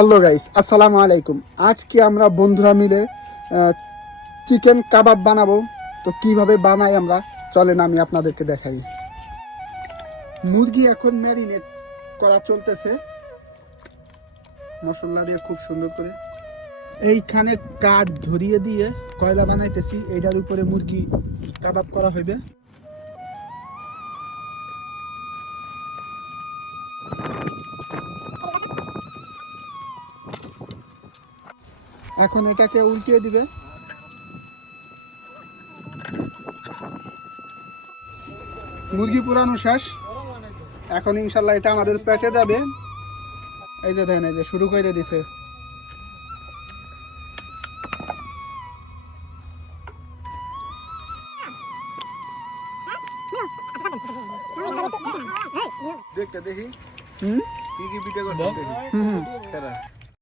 Hello guys, আসসালামু আলাইকুম। আজকে আমরা বন্ধুরা মিলে চিকেন কাবাব বানাবো। তো কিভাবে বানাই আমরা, চলেন আমি আপনাদেরকে দেখাই। মুরগি এখন ম্যারিনেট করা চলতেছে মশলা দিয়ে খুব সুন্দর করে। এইখানে কাঠ ধরিয়ে দিয়ে কয়লা বানাইতেছি, এইটার উপরে মুরগি কাবাব করা হইবে। এখন এটাকে উল্টিয়ে দিবে। মুরগি পুরানো শেষ, এখন ইনশাল্লাহ এটা আমাদের পেটে যাবে। এই যে দেখেন, এই যে শুরু করে দিছে। দেখতে দেখি হুম কি কি পিঠা করতে দেখি। হুম